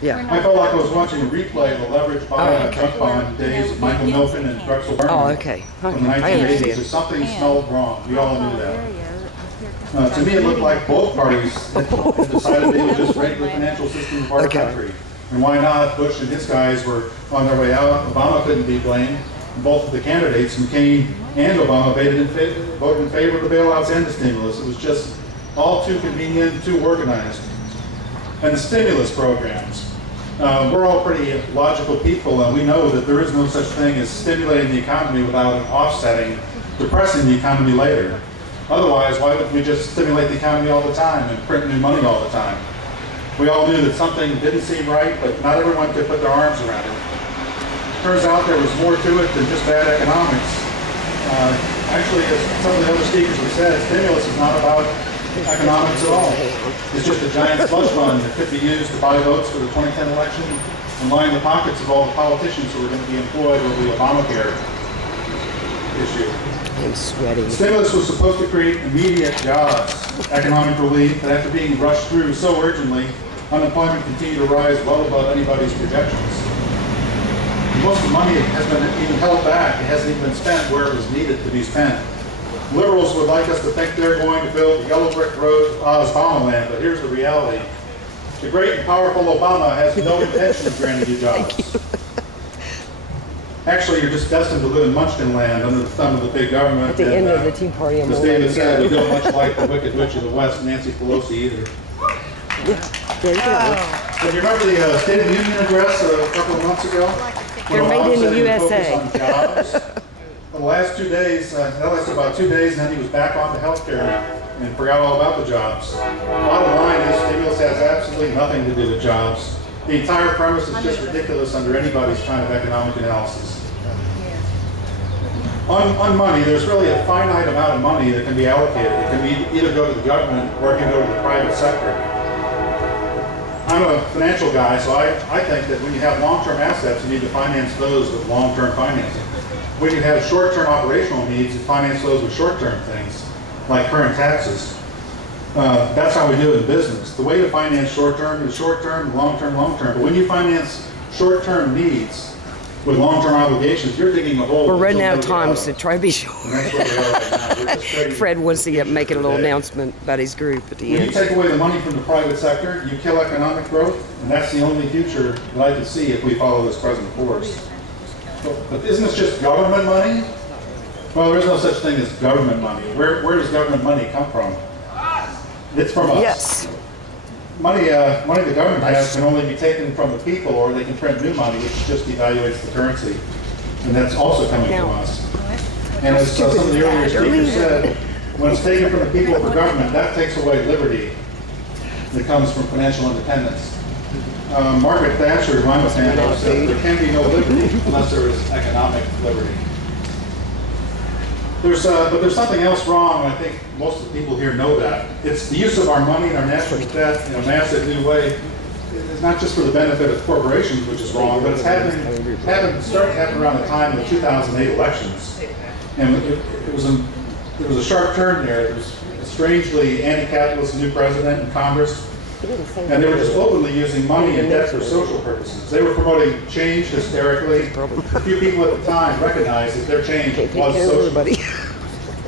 Yeah. I felt like I was watching a replay of the leverage buying and junk bond days of Michael Milken and Drexel Burnham. Oh, okay. From the 1980s. There's something smelled wrong. We all knew that. To me, it looked like both parties had decided they would just break the financial system of our country. And why not? Bush and his guys were on their way out. Obama couldn't be blamed. Both of the candidates, McCain and Obama, voted in favor of the bailouts and the stimulus. It was just all too convenient, too organized. And the stimulus programs. We're all pretty logical people, and we know that there is no such thing as stimulating the economy without offsetting, depressing the economy later. Otherwise, why would we just stimulate the economy all the time and print new money all the time? We all knew that something didn't seem right, but not everyone could put their arms around it. Turns out there was more to it than just bad economics. Actually, as some of the other speakers have said, stimulus is not about economics at all. It's just a giant slush fund that could be used to buy votes for the 2010 election and line the pockets of all the politicians who are going to be employed over the Obamacare issue. I'm sweating. Stimulus was supposed to create immediate jobs, economic relief, but after being rushed through so urgently, unemployment continued to rise well above anybody's projections. Most of the money has been even held back. It hasn't even been spent where it was needed to be spent. Liberals would like us to think they're going to build the yellow brick road to Obamaland, but here's the reality. The great and powerful Obama has no intention of granting you jobs. Actually, you're just destined to live in Munchkin land under the thumb of the big government. At the end of the Tea Party, I'm as David said, we don't much like the Wicked Witch of the West, Nancy Pelosi, either. Yeah, there you go. Do you remember the State of the Union address a couple of months ago? They're made in the USA. The last 2 days, that lasted about 2 days, and then he was back on to health care and forgot all about the jobs. Bottom line is, stimulus has absolutely nothing to do with jobs. The entire premise is just ridiculous under anybody's kind of economic analysis. On money, there's really a finite amount of money that can be allocated. It can either go to the government or it can go to the private sector. I'm a financial guy, so I think that when you have long-term assets, you need to finance those with long-term financing. When you have short-term operational needs, you finance those with short-term things, like current taxes. That's how we do it in business. The way to finance short-term is short-term, long-term, long-term. But when you finance short-term needs with long-term obligations, you're digging a hole. We're running out of time, so try to be short. Fred wants to make a little announcement about his group at the end. When you take away the money from the private sector, you kill economic growth, and that's the only future that I can see if we follow this present course. But isn't this just government money? Well, there's no such thing as government money. Where does government money come from? It's from us. Yes. Money the government has can only be taken from the people, or they can print new money, which just devaluates the currency. And that's also coming from us. And as some of the earlier speakers said, when it's taken from the people for government, that takes away liberty that comes from financial independence. Margaret Thatcher, who I'm a fan of, said there can be no liberty unless there is economic liberty. But there's something else wrong, and I think most of the people here know that. It's the use of our money and our national debt in a massive new way. It's not just for the benefit of corporations, which is wrong, but it's starting to happen around the time of the 2008 elections. And there was a sharp turn there. There was a strangely anti-capitalist new president in Congress. And they were just openly using money and debt for social purposes. They were promoting change hysterically. A few people at the time recognized that their change was social.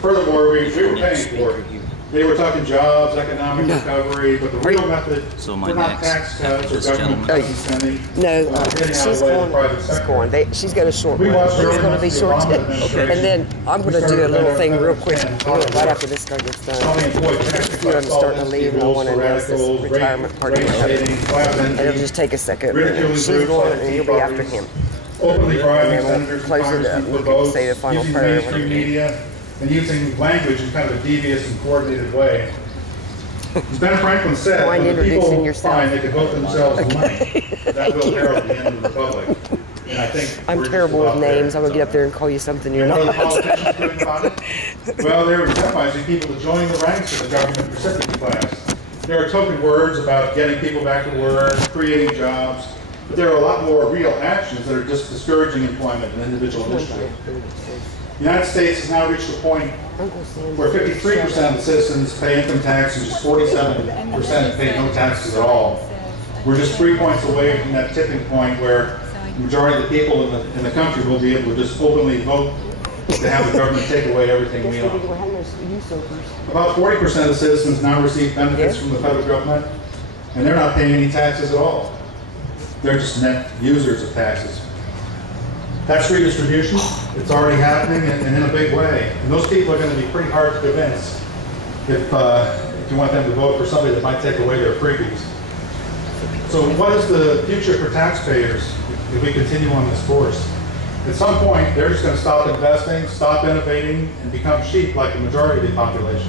Furthermore, we were paying for it. They were talking jobs, economic recovery, but the real method were not tax cuts or government spending. No, she's going. She's got a short one. It's going to be short. And then I'm going to do a little thing real quick right after this guy gets done. I'm starting to leave, and I want to announce this retirement party. And it'll just take a second. She's going, and you'll be after him. Openly bribing And then we'll close it up. We can say the final prayer. And using language in kind of a devious and coordinated way. As Ben Franklin said, when the people find they can vote themselves the money, that will herald the end of the republic. And I think I'm terrible with names. I'm going to get up there and call you something you're not. What are the politicians doing about it? Well, they're incentivizing people to join the ranks of the government recipient class. There are token words about getting people back to work, creating jobs, but there are a lot more real actions that are just discouraging employment and individual initiative. The United States has now reached a point where 53% of the citizens pay income tax and just 47% pay no taxes at all. We're just 3 points away from that tipping point where the majority of the people in the country will be able to just openly vote to have the government take away everything we own. About 40% of the citizens now receive benefits from the federal government, and they're not paying any taxes at all. They're just net users of taxes. Tax redistribution, it's already happening and in a big way. And those people are going to be pretty hard to convince if you want them to vote for somebody that might take away their freebies. So what is the future for taxpayers if we continue on this course? At some point, they're just going to stop investing, stop innovating, and become sheep like the majority of the population.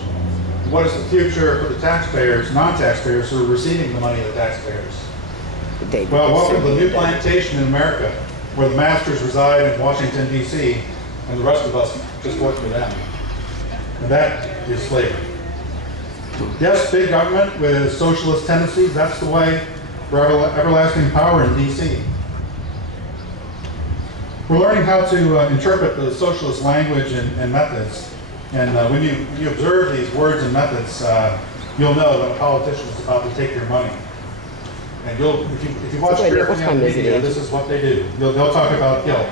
What is the future for the taxpayers, non-taxpayers, who are receiving the money of the taxpayers? Well, welcome to the new plantation in America, where the masters reside in Washington, D.C., and the rest of us just work for them. And that is slavery. Yes, big government with socialist tendencies, that's the way for everlasting power in D.C. We're learning how to interpret the socialist language and methods. And when you observe these words and methods, you'll know when a politician is about to take your money. And if you watch carefully on the media, this is what they do. They'll talk about guilt.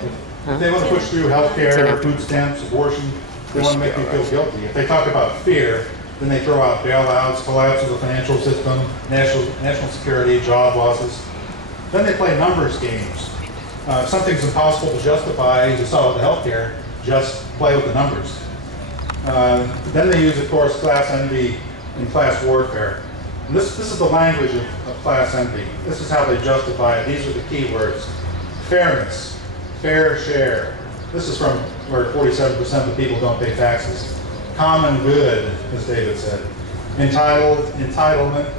If they want to push through health care, food stamps, abortion, they want to make you feel guilty. If they talk about fear, then they throw out bailouts, collapse of the financial system, national security, job losses. Then they play numbers games. If something's impossible to justify, as you saw with the health care, just play with the numbers. Then they use, of course, class envy and class warfare. And this is the language of class envy. This is how they justify it. These are the key words. Fairness, fair share. This is from where 47% of the people don't pay taxes. Common good, as David said. Entitlement,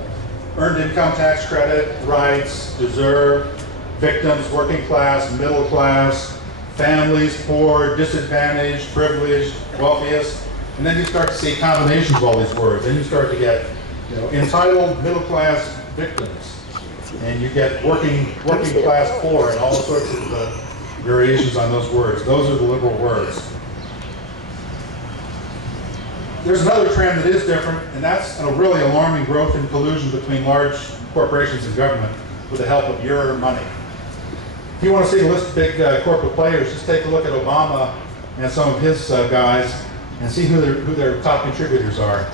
earned income tax credit, rights, deserve, victims, working class, middle class, families, poor, disadvantaged, privileged, wealthiest. And then you start to see combinations of all these words. Then you start to get entitled, middle class, victims. And you get working class poor and all sorts of variations on those words. Those are the liberal words. There's another trend that is different, and that's a really alarming growth in collusion between large corporations and government with the help of your money. If you want to see a list of big corporate players, just take a look at Obama and some of his guys and see who their top contributors are.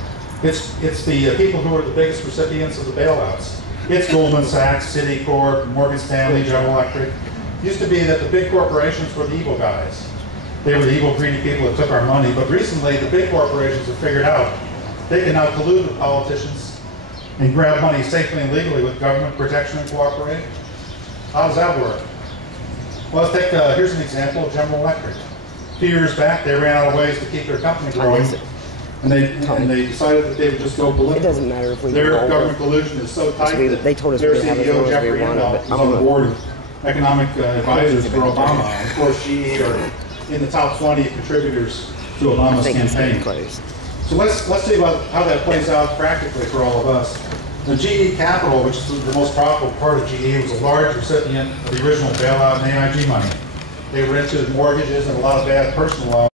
It's the people who are the biggest recipients of the bailouts. It's Goldman Sachs, Citicorp, Morgan Stanley, General Electric. It used to be that the big corporations were the evil guys. They were the evil, greedy people that took our money. But recently, the big corporations have figured out they can now collude with politicians and grab money safely and legally with government protection and cooperation. How does that work? Well, let's take, here's an example of General Electric. A few years back, they ran out of ways to keep their company growing. And they decided that they would just go political. It doesn't matter if we Their government collusion is so tight that they told us their we have as CEO, long as Jeffrey we wanted, Immelt, but is on the board of economic advisors for Obama. And of course, GE are in the top 20 contributors to Obama's campaign. So let's see how that plays out practically for all of us. The GE Capital, which is the most profitable part of GE, was a large recipient of the original bailout and AIG money. They were into mortgages and a lot of bad personal loans.